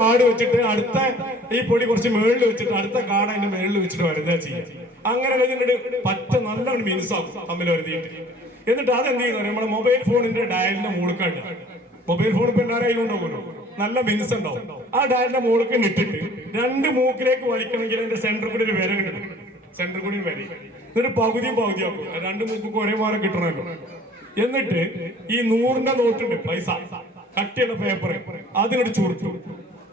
കാട് വെച്ചിട്ട് അടുത്ത ഈ പൊടി കുറച്ച് മേളിൽ വെച്ചിട്ട് അടുത്ത കാട് അതിന്റെ മേളിൽ വെച്ചിട്ട് വരുന്ന ചെയ്യാം അങ്ങനെ കഴിഞ്ഞിട്ട് പറ്റ നല്ലോണം ആകും തമ്മിൽ വരുത്തിയിട്ട് എന്നിട്ട് അതെന്ത് ചെയ്യുന്ന നമ്മുടെ മൊബൈൽ ഫോണിന്റെ ഡയലിന്റെ മുഴുക്കായിട്ട് മൊബൈൽ ഫോൺ ഇപ്പൊ എല്ലാവരും അതിലുണ്ടാവുമല്ലോ നല്ല മിനുസ് ഉണ്ടാവും. ആ ഡയലിന്റെ മുഴുക്ക് ഇട്ടിട്ട് രണ്ട് മൂക്കിലേക്ക് വലിക്കണമെങ്കിൽ അതിന്റെ സെന്റർ കൂടി ഒരു വിര കിട്ടും സെന്റർ കൂടി വരി. എന്നിട്ട് പകുതിയും പകുതിയാക്കും. രണ്ട് മൂക്കും ഒരേ മാറി കിട്ടണമല്ലോ. എന്നിട്ട് ഈ നൂറിന്റെ നോട്ടുണ്ട് പൈസ. കട്ടിയുള്ള പേപ്പർ അതിനോട് ചുരുട്ടും.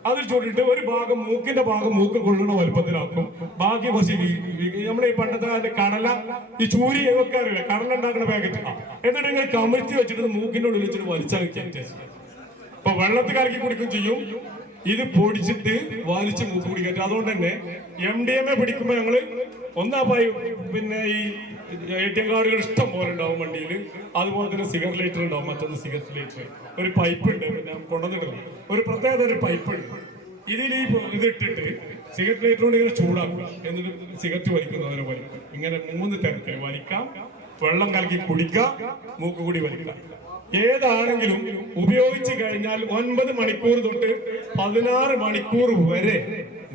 അതിൽ ചൂണ്ടിട്ട് ഒരു ഭാഗം മൂക്കിന്റെ ഭാഗം മൂക്ക് കൊള്ളുന്ന വലുപ്പത്തിലാക്കും. ബാക്കി കുറച്ച് നമ്മുടെ ഈ പണ്ടത്തെ കാലത്ത് കടല ഈ ചൂരി വെക്കാറില്ല കടല ഉണ്ടാക്കുന്ന പാക്കറ്റ് എന്നിട്ട് ഇങ്ങനെ കമിഴ്ത്തി വെച്ചിട്ട് മൂക്കിന്റെ ഉള്ളിൽ വെച്ചിട്ട് വലിച്ചാൽ അപ്പൊ വെള്ളത്തിൽ കലക്കി കുടിക്കും ചെയ്യും. ഇത് പൊടിച്ചിട്ട് വലിച്ച് മൂക്ക് കുടിക്കട്ടെ അതുകൊണ്ട് തന്നെ എം ഡി എം എ പിടിക്കുമ്പോ ഞങ്ങൾ ഒന്നാ പിന്നെ ഈ എ ടി എം കാർഡുകൾ ഇഷ്ടം പോലെ ഉണ്ടാവും വണ്ടിയിൽ. അതുപോലെ തന്നെ സിഗരറ്റ് ലൈറ്റർ ഉണ്ടാവും മറ്റൊന്ന് സിഗരറ്റ് ലൈറ്റർ. ഒരു പൈപ്പ് ഉണ്ട് പിന്നെ കൊണ്ടുവന്നിട്ടില്ല ഒരു പ്രത്യേകത ഒരു പൈപ്പ് ഉണ്ട്. ഇതിൽ ഈ ഇത് ഇട്ടിട്ട് സിഗരറ്റ് ലൈറ്റർ കൊണ്ട് ഇങ്ങനെ ചൂടാക്കുക. എന്നിട്ട് സിഗരറ്റ് വലിക്കുന്നവരെ വലിക്കും ഇങ്ങനെ മൂന്ന് തരത്തിൽ വലിക്കാം. വെള്ളം കലക്കി കുടിക്കാം മൂക്ക് കൂടി വലിക്കാം. ഏതാണെങ്കിലും ഉപയോഗിച്ച് കഴിഞ്ഞാൽ ഒൻപത് മണിക്കൂർ തൊട്ട് പതിനാറ് മണിക്കൂർ വരെ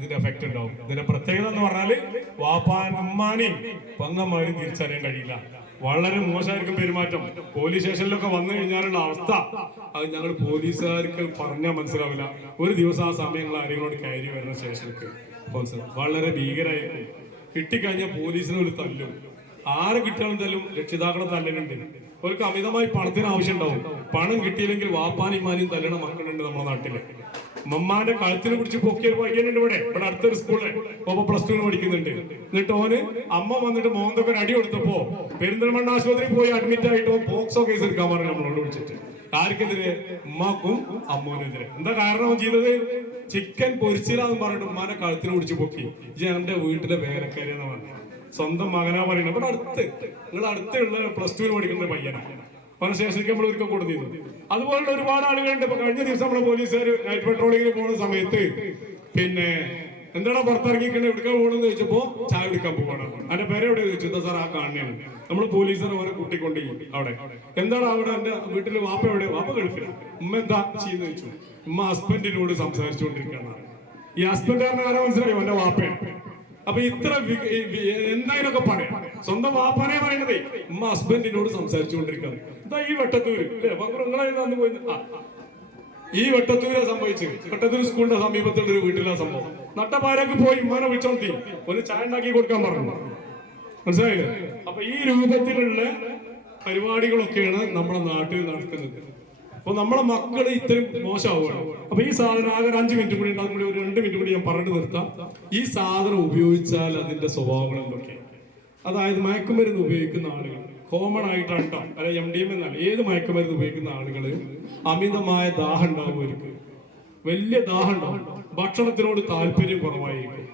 ഇതിന്റെ എഫക്ട് ഉണ്ടാവും. ഇതിന്റെ പ്രത്യേകത എന്ന് പറഞ്ഞാൽ വാപ്പാൻ ഉമ്മാനെയും പങ്ങന്മാരും തിരിച്ചറിയാൻ കഴിയില്ല. വളരെ മോശമായിരിക്കും പെരുമാറ്റം. പോലീസ് സ്റ്റേഷനിലൊക്കെ വന്നു കഴിഞ്ഞാലുള്ള അവസ്ഥ അത് ഞങ്ങൾ പോലീസുകാർക്ക് പറഞ്ഞാൽ മനസ്സിലാവില്ല. ഒരു ദിവസം ആ സമയങ്ങൾ ആരെങ്കിലും കയറി വരുന്ന സ്റ്റേഷനിലേക്ക്. വളരെ ഭീകരമായിരിക്കും കിട്ടിക്കഴിഞ്ഞാൽ പോലീസിനെ ഒരു തല്ലും. ആര് കിട്ടിയാലും തല്ലും രക്ഷിതാക്കളെ തല്ലലുണ്ട്. അവർക്ക് അമിതമായി പണത്തിന് ആവശ്യം ഉണ്ടാവും. പണം കിട്ടിയില്ലെങ്കിൽ വാപ്പാനും ഇമ്മാനും തല്ലണ മക്കളുണ്ട് നമ്മുടെ നാട്ടിൽ. മമ്മാന്റെ കാലത്തിനെ പിടിച്ച് പൊക്കിയൊരു പയ്യനുണ്ട് ഇവിടെ. ഇവിടെ അടുത്തൊരു സ്കൂളിൽ. ഒപ്പം പ്ലസ് ടു പഠിക്കുന്നുണ്ട്. എന്നിട്ട് ഓന് അമ്മ വന്നിട്ട് മോന്തൊക്കെ അടി കൊടുത്തപ്പോ പെരിന്തൽമണ്ണ ആശുപത്രി പോയി അഡ്മിറ്റ് ആയിട്ട് പോക്സോ കേസ് എടുക്കാൻ പറഞ്ഞു നമ്മളോട് വിളിച്ചിട്ട്. ആർക്കെതിരെ? ഉമ്മാക്കും അമ്മോനെതിരെ. എന്താ കാരണം ചെയ്തത്? ചിക്കൻ പൊരിച്ചില്ലാന്ന് പറഞ്ഞിട്ട് ഉമ്മാനെ കഴുത്തിന് പിടിച്ച് പൊക്കി. ഇത് എന്റെ വീട്ടിലെ വേലക്കാരി എന്ന് പറഞ്ഞു. സ്വന്തം മകനാ പറയുന്നത്. ഇവിടെ അടുത്ത്. നിങ്ങൾ അടുത്തുള്ള പ്ലസ് ടുവിൽ പഠിക്കുന്ന പയ്യനാണ് അവനെ സ്റ്റേഷനിലേക്ക് നമ്മൾ ഒരുക്കം കൊടുത്തിരുന്നു. അതുപോലുള്ള ഒരുപാട് ആളുകളുണ്ട്. ഇപ്പൊ കഴിഞ്ഞ ദിവസം നമ്മുടെ പോലീസുകാർ നൈറ്റ് പെട്രോളിങ്ങിന് പോകുന്ന സമയത്ത് പിന്നെ എന്താണ് പുറത്തിറങ്ങിക്കണ്ട് എടുക്കാൻ പോകണമെന്ന് ചോദിച്ചപ്പോ ചായ എടുക്കാൻ പോകണം അതിന്റെ പേരെ എവിടെ ചോദിച്ചു എന്താ സാർ ആ കാണുകയാണ് നമ്മൾ പോലീസിനെ അവരെ കൂട്ടിക്കൊണ്ട് അവിടെ. എന്താണ് അവിടെ എന്റെ വീട്ടിൽ വാപ്പ എവിടെ? വാപ്പ ഗൾഫിലാണ് ഉമ്മ എന്താ ചെയ്യുന്ന ചോദിച്ചു. ഉമ്മ ഹസ്ബൻഡിനോട് സംസാരിച്ചുകൊണ്ടിരിക്കുകയാണ്. ഈ ഹസ്ബൻഡ് കാരണം ആരാ മനസ്സിലായോ? എന്റെ വാപ്പയാണ്. അപ്പൊ ഇത്ര എന്തായാലൊക്കെ പറയാം. സ്വന്തം വാപ്പാനെ പറയണതേ ഉമ്മ ഹസ്ബൻഡിനോട് സംസാരിച്ചുകൊണ്ടിരിക്കുകയാണ് ഇതാ ഈ വെട്ടത്തൂര് അല്ലേ? അന്ന് പോയി ഈ വെട്ടത്തൂരാ സംഭവിച്ചത്. വെട്ടത്തൂര് സ്കൂളിന്റെ സമീപത്തുള്ള ഒരു വീട്ടിലാ സംഭവം. നട്ടപ്പാരക്ക് പോയി ഉമ്മാനെ വിളിച്ചോണ്ടി ഒന്ന് ചായ ഉണ്ടാക്കി കൊടുക്കാൻ പറഞ്ഞു. മനസ്സിലായില്ലേ? അപ്പൊ ഈ രൂപത്തിലുള്ള പരിപാടികളൊക്കെയാണ് നമ്മുടെ നാട്ടിൽ നടക്കുന്നത്. അപ്പൊ നമ്മളെ മക്കൾ ഇത്രയും മോശമാവുകയാണ്. അപ്പൊ ഈ സാധനം ആകെ അഞ്ച് മിനിറ്റ് കൂടി ഉണ്ടാകും കൂടി ഒരു രണ്ട് മിനിറ്റ് കൂടി ഞാൻ പറഞ്ഞു നിർത്താം. ഈ സാധനം ഉപയോഗിച്ചാൽ അതിന്റെ സ്വഭാവങ്ങൾ എന്തൊക്കെയാണ് അതായത് മയക്കുമരുന്ന് ഉപയോഗിക്കുന്ന ആളുകൾ കോമൺ ആയിട്ടാണ് കേട്ടോ അല്ല എം ഡി എം എന്നാൽ ഏത് മയക്കുമരുന്ന് ഉപയോഗിക്കുന്ന ആളുകൾ അമിതമായ ദാഹം ഉണ്ടാവും അവർക്ക് വലിയ ദാഹം ഉണ്ടാവും ഭക്ഷണത്തിനോട് താല്പര്യം കുറവായിരിക്കും.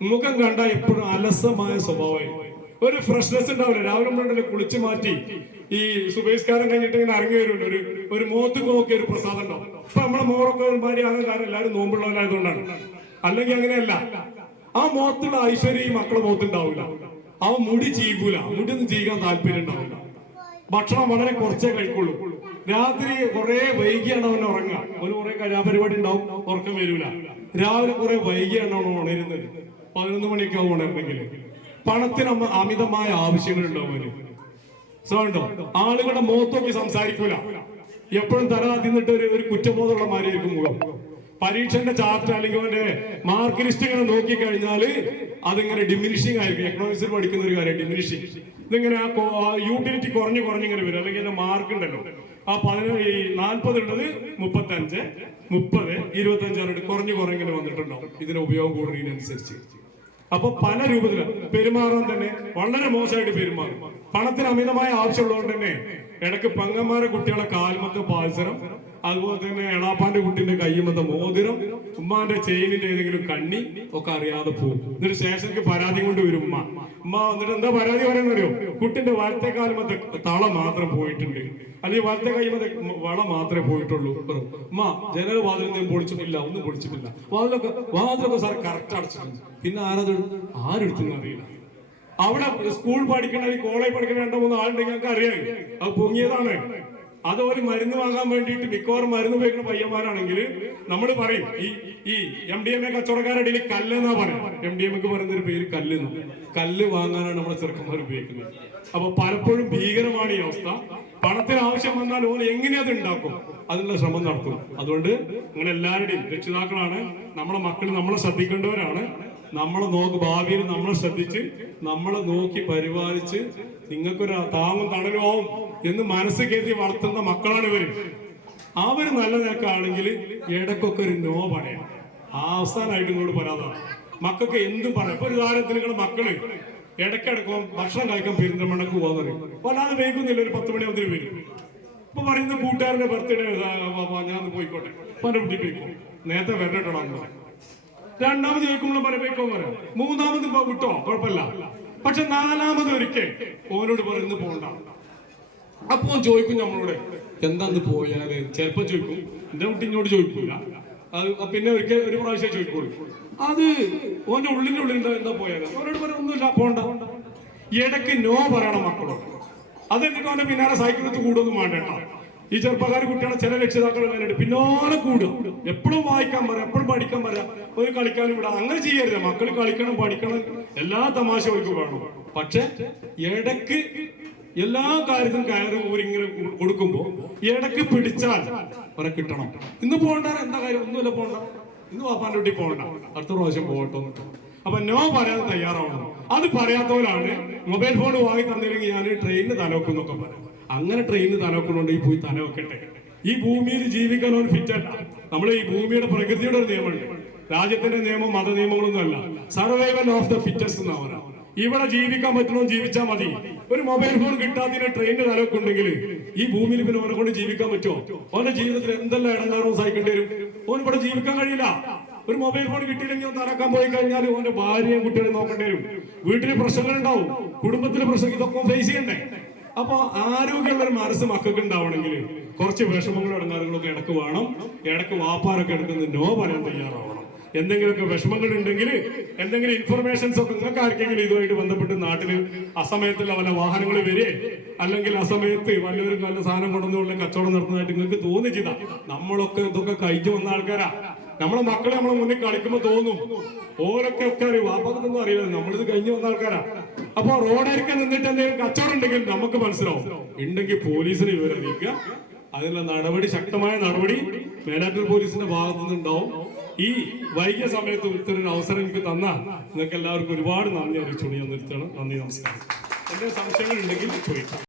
മുഖം കണ്ട എപ്പോഴും അലസമായ സ്വഭാവമായിരിക്കും. ഒരു ഫ്രഷ്നെസ് ഉണ്ടാവില്ല. രാവിലെ മുതലേ കുളിച്ചു മാറ്റി ഈ സുബേസ്കാരം കഴിഞ്ഞിട്ട് ഇങ്ങനെ ഇറങ്ങി വരുമല്ലോ. ഒരു ഒരു മോത്ത് നോക്കി ഒരു പ്രസാദം ഉണ്ടാവും. അപ്പൊ നമ്മളെ മോറൊക്കെ ഒരു ഭാര്യ ആകാൻ കാരണം എല്ലാവരും നോമ്പുള്ളവരായതുകൊണ്ടാണ്. അല്ലെങ്കിൽ അങ്ങനെയല്ല. ആ മോത്തുള്ള ഐശ്വര്യം ഈ മക്കളെ മോത്തുണ്ടാവില്ല അവ മുടി ചീകൂല. മുടി ഒന്നും ചെയ്യാൻ താല്പര്യം ഉണ്ടാവില്ല. ഭക്ഷണം വളരെ കുറച്ചേ കഴിക്കുള്ളൂ. രാത്രി കുറെ വൈകിയാണ് അവൻ ഉറങ്ങുക. അവന് കുറെ കലാപരിപാടി ഉണ്ടാവും. ഉറക്കം വരൂല. രാവിലെ കുറെ വൈകിയാണ് അവൻ ഉണരുന്നത്. പതിനൊന്ന് മണിയൊക്കെ ആവും ഉണരണമെങ്കിൽ. പണത്തിന് അമിതമായ ആവശ്യങ്ങൾ ഉണ്ടാവും സോണ്ടോ ആളുകളുടെ മുഖത്തൊക്കെ സംസാരിക്കൂല. എപ്പോഴും തല തിന്നിട്ട് ഒരു കുറ്റബോധമുള്ള മാതിരിയായിരിക്കും മുഖം. പരീക്ഷന്റെ ചാർട്ട് അല്ലെങ്കിൽ അവന്റെ മാർക്ക് ലിസ്റ്റ് ഇങ്ങനെ നോക്കി കഴിഞ്ഞാൽ അതിങ്ങനെ ഡിമിനിഷിങ് ആയിരിക്കും. എക്കണോമിക്സിൽ പഠിക്കുന്ന ഒരു കാര്യം ഡിമിനിഷിങ് ഇതിങ്ങനെ യൂട്ടിലിറ്റി കുറഞ്ഞു കുറഞ്ഞിങ്ങനെ വരും. അല്ലെങ്കിൽ അതിന്റെ മാർക്ക് ഉണ്ടല്ലോ. ആ പതിനേഴ് ഈ നാൽപ്പത് ഉള്ളത് മുപ്പത്തഞ്ച് മുപ്പത് ഇരുപത്തി അഞ്ചാണ് കുറഞ്ഞു കുറഞ്ഞിങ്ങനെ വന്നിട്ടുണ്ടാവും. ഇതിന്റെ ഉപയോഗം കൂടുന്നതിനനുസരിച്ച് അപ്പൊ പല രൂപത്തിൽ പെരുമാറാൻ തന്നെ വളരെ മോശമായിട്ട് പെരുമാറും. പണത്തിന് അമിതമായ ആവശ്യമുള്ളതുകൊണ്ട് തന്നെ ഇടയ്ക്ക് പങ്ങന്മാരെ കുട്ടികളെ കാൽമത്ത് പാൽസരം അതുപോലെ തന്നെ എളാപ്പാന്റെ കുട്ടിന്റെ കയ്യുമത്തെ മോതിരം ഉമ്മാന്റെ ചെയിനിന്റെ ഏതെങ്കിലും കണ്ണി ഒക്കെ അറിയാതെ പോകും. എന്നിട്ട് ശേഷനക്ക് പരാതി കൊണ്ട് വരും ഉമ്മ. ഉമ്മ എന്നിട്ട് എന്താ പരാതി പറയുന്നറിയോ? കുട്ടിന്റെ വലത്തെ കാലുമത്തെ തള മാത്രം പോയിട്ടുണ്ട്. അല്ലെങ്കിൽ വലത്തെ കൈമത്തെ വള മാത്രമേ പോയിട്ടുള്ളൂ. ഉമ്മ ജനൽ വാതിലൊന്നും പൊളിച്ചിട്ടില്ല ഒന്നും പൊളിച്ചിട്ടില്ല. വാതിലൊക്കെ വാതിലൊക്കെ സാർ കറക്റ്റ് അടച്ചിട്ടുണ്ട്. പിന്നെ ആരത് ആരെടുത്തെന്ന് അറിയില്ല. അവിടെ സ്കൂൾ പഠിക്കണ കോളേജ് പഠിക്കണ രണ്ടോ മൂന്നോ ആളുണ്ടെങ്കിൽ ഞങ്ങൾക്ക് അറിയാം അത് പൊങ്ങിയതാണ്. അത് ഒരു മരുന്ന് വാങ്ങാൻ വേണ്ടിയിട്ട് മിക്കവാറും മരുന്ന് ഉപയോഗിക്കുന്ന പയ്യന്മാരാണെങ്കിൽ നമ്മൾ പറയും ഈ ഈ എം ഡി എം എ കച്ചവടക്കാരുടെ ഇടയിൽ കല്ലെന്നാ പറയും എം ഡി എം എക്ക് പറയുന്നൊരു പേര് കല്ല് കല്ല് വാങ്ങാനാണ് നമ്മുടെ ചെറുക്കന്മാർ ഉപയോഗിക്കുന്നത്. അപ്പൊ പലപ്പോഴും ഭീകരമാണ് ഈ അവസ്ഥ. പണത്തിന് ആവശ്യം വന്നാൽ ഓൻ എങ്ങനെ അത് ഉണ്ടാക്കും? അതിനുള്ള ശ്രമം നടത്തും. അതുകൊണ്ട് നിങ്ങൾ എല്ലാവരുടെയും രക്ഷിതാക്കളാണ് നമ്മളെ മക്കൾ നമ്മളെ ശ്രദ്ധിക്കേണ്ടവരാണ്. നമ്മളെ നോക്ക് ഭാവിയിൽ നമ്മൾ ശ്രദ്ധിച്ച് നമ്മളെ നോക്കി പരിപാലിച്ച് നിങ്ങൾക്കൊരു താങ്ങും തണലുമാവും എന്ന് മനസ്സ് കയറ്റി വളർത്തുന്ന മക്കളാണ് ഇവർ. അവർ നല്ല നിലക്കാണെങ്കിൽ ഇടക്കൊക്കെ ഒരു നോ പറയാം. അവസാനമായിട്ട് ഇങ്ങോട്ട് പറയാതാണ് മക്കൾക്ക് എന്തും പറയാം. ഇപ്പൊ ഒരു കാലത്തിൽ നിങ്ങളുടെ മക്കൾ ഇടയ്ക്കിടക്കും ഭക്ഷണം കഴിക്കാൻ പെരിന്തൽമണ്ണക്ക് പോകാന്ന് പറയും. വല്ലാതെ വൈകുന്നില്ല ഒരു പത്ത് മണിയാവുന്നതിന് വരും. ഇപ്പൊ പറയുന്ന കൂട്ടുകാരന്റെ ബർത്ത്ഡേ ഞാൻ പോയിക്കോട്ടെ. പല കുട്ടി പോയിക്കോ. നേരത്തെ വരണ്ടോ എന്ന് പറയും. രണ്ടാമത് ചോദിക്കുമ്പോൾ പറയപ്പോ പറയാം. മൂന്നാമത് വിട്ടോ? കുഴപ്പമില്ല. പക്ഷെ നാലാമത് ഒരിക്കൽ ഓനോട് പറയും പോണ്ട. അപ്പൊ ചോദിക്കും നമ്മളോട് എന്താന്ന് പോയാൽ? ചിലപ്പോ ചോദിക്കും. എന്റെ കുട്ടി ഇങ്ങോട്ട് ചോദിക്കൂല. അത് പിന്നെ ഒരിക്കൽ ഒരു പ്രാവശ്യം ചോദിക്കുള്ളൂ. അത് ഓന്റെ ഉള്ളിന്റെ ഉള്ളിൽ എന്താ എന്താ പോയാൽ? ഓരോട് പറയാൻ ഒന്നുമില്ല പോണ്ട. ഇടയ്ക്ക് നോ പറയണം മക്കളോട്. അതെന്നിട്ട് അവന്റെ പിന്നാലെ സൈക്കിളത്ത് കൂടുതലും വേണ്ട ഈ ചെറുപ്പക്കാർ കുട്ടികളെ ചില രക്ഷിതാക്കൾ വേണ്ടിട്ട് പിന്നാലെ കൂടും. എപ്പോഴും വായിക്കാൻ പറയാം എപ്പോഴും പഠിക്കാൻ പറയാം. ഒരു കളിക്കാനും വിടാം അങ്ങനെ ചെയ്യരുത്. മക്കൾ കളിക്കണം പഠിക്കണം എല്ലാ തമാശ അവർക്ക് വേണം. പക്ഷെ ഇടയ്ക്ക് എല്ലാ കാര്യത്തിനും കയറി ഊരിങ്ങനെ കൊടുക്കുമ്പോ ഇടയ്ക്ക് പിടിച്ചാൽ അവരെ കിട്ടണം. ഇന്ന് പോകണ്ട എന്താ കാര്യം? ഒന്നുമില്ല പോകണ്ട. ഇന്ന് വാപ്പാന്റെ വീട്ടിൽ പോകണ്ട. അടുത്ത പ്രാവശ്യം പോകട്ടോ അപ്പൊ നോ പറയാൻ തയ്യാറാവണം. അത് പറയാത്തവരാണ് മൊബൈൽ ഫോൺ വാങ്ങി തന്നില്ലെങ്കിൽ ഞാൻ ട്രെയിനിന് തലോക്കും എന്നൊക്കെ പറയാം. അങ്ങനെ ട്രെയിനിന് ഈ പോയി തലവെക്കട്ടെ. ഈ ഭൂമിയിൽ ജീവിക്കാൻ അവൻ ഫിറ്റ് അല്ല. നമ്മൾ ഈ ഭൂമിയുടെ പ്രകൃതിയുടെ ഒരു നിയമമുണ്ട്. രാജ്യത്തിന്റെ നിയമം മത നിയമങ്ങളൊന്നും അല്ല. സർവൈവൽ ഓഫ് ദ ഫിറ്റസ്റ്റ് എന്നാ പറയാം ഇവിടെ ജീവിക്കാൻ പറ്റണോ ജീവിച്ചാൽ മതി. ഒരു മൊബൈൽ ഫോൺ കിട്ടാത്തതിന് ട്രെയിനിന് തലമൊക്കെ ഉണ്ടെങ്കിൽ ഈ ഭൂമിയിൽ പിന്നെ ഓനെ കൊണ്ട് ജീവിക്കാൻ പറ്റുമോ ഓന്റെ ജീവിതത്തിൽ എന്തെല്ലാം ഇടങ്ങാറും സഹിക്കേണ്ടി വരും? ഓൻ ഇവിടെ ജീവിക്കാൻ കഴിയില്ല. ഒരു മൊബൈൽ ഫോൺ കിട്ടിയില്ലെങ്കിൽ ഒന്ന് തലക്കാൻ പോയി കഴിഞ്ഞാൽ ഓന്റെ ഭാര്യയും കുട്ടികളെ നോക്കേണ്ടി വരും. വീട്ടിൽ പ്രശ്നങ്ങൾ ഉണ്ടാവും കുടുംബത്തിലെ പ്രശ്നം ഇതൊക്കെ ഫേസ് ചെയ്യണ്ടേ? അപ്പൊ ആരോഗ്യമുള്ള ഒരു മനസ്സ് മക്കൾക്ക് ഉണ്ടാവണമെങ്കിൽ കുറച്ച് വിഷമങ്ങളും ഇടങ്ങാറുകളൊക്കെ ഇടയ്ക്ക് വേണം. ഇടയ്ക്ക് വാപ്പാരൊക്കെ എടുക്കുന്ന നോ പറയാൻ തയ്യാറാവണം. എന്തെങ്കിലുമൊക്കെ വിഷമങ്ങൾ ഉണ്ടെങ്കിൽ എന്തെങ്കിലും ഇൻഫർമേഷൻസ് ഒക്കെ നിങ്ങൾക്ക് ആർക്കെങ്കിലും ഇതുമായിട്ട് ബന്ധപ്പെട്ട് നാട്ടിൽ അസമയത്തിൽ വല്ല വാഹനങ്ങൾ വരെ അല്ലെങ്കിൽ അസമയത്ത് വല്ലവരും നല്ല സാധനം കൊണ്ടുവന്നുള്ള കച്ചവടം നടത്തുന്നതായിട്ട് നിങ്ങൾക്ക് തോന്നി നമ്മളൊക്കെ ഇതൊക്കെ കഴിച്ചു വന്ന ആൾക്കാരാ. നമ്മളെ മക്കളെ നമ്മളെ മുന്നിൽ കളിക്കുമ്പോൾ തോന്നും. ഓരൊക്കെ ഒക്കെ അറിയും. വാപ്പതൊന്നും അറിയില്ല. നമ്മളിത് കഴിഞ്ഞു വന്ന ആൾക്കാരാ. അപ്പൊ റോഡരിക്ക നിന്നിട്ട് എന്തെങ്കിലും കച്ചവടം ഉണ്ടെങ്കിൽ നമുക്ക് മനസ്സിലാവും. ഉണ്ടെങ്കിൽ പോലീസിനെ വിവരം അറിയിക്കുക. അതിനുള്ള നടപടി ശക്തമായ നടപടി മേലാറ്റൂർ പോലീസിന്റെ ഭാഗത്തു നിന്നുണ്ടാവും. ഈ വൈകിയ സമയത്ത് ഇത്തരം അവസരം എനിക്ക് തന്ന. നിങ്ങൾക്ക് എല്ലാവർക്കും ഒരുപാട് നന്ദി അറിയിച്ചുകൊണ്ട് ഞാൻ നിർത്തണം നന്ദി നമസ്കാരം. എന്തെങ്കിലും സംശയങ്ങൾ ഉണ്ടെങ്കിൽ ചോദിക്കാം.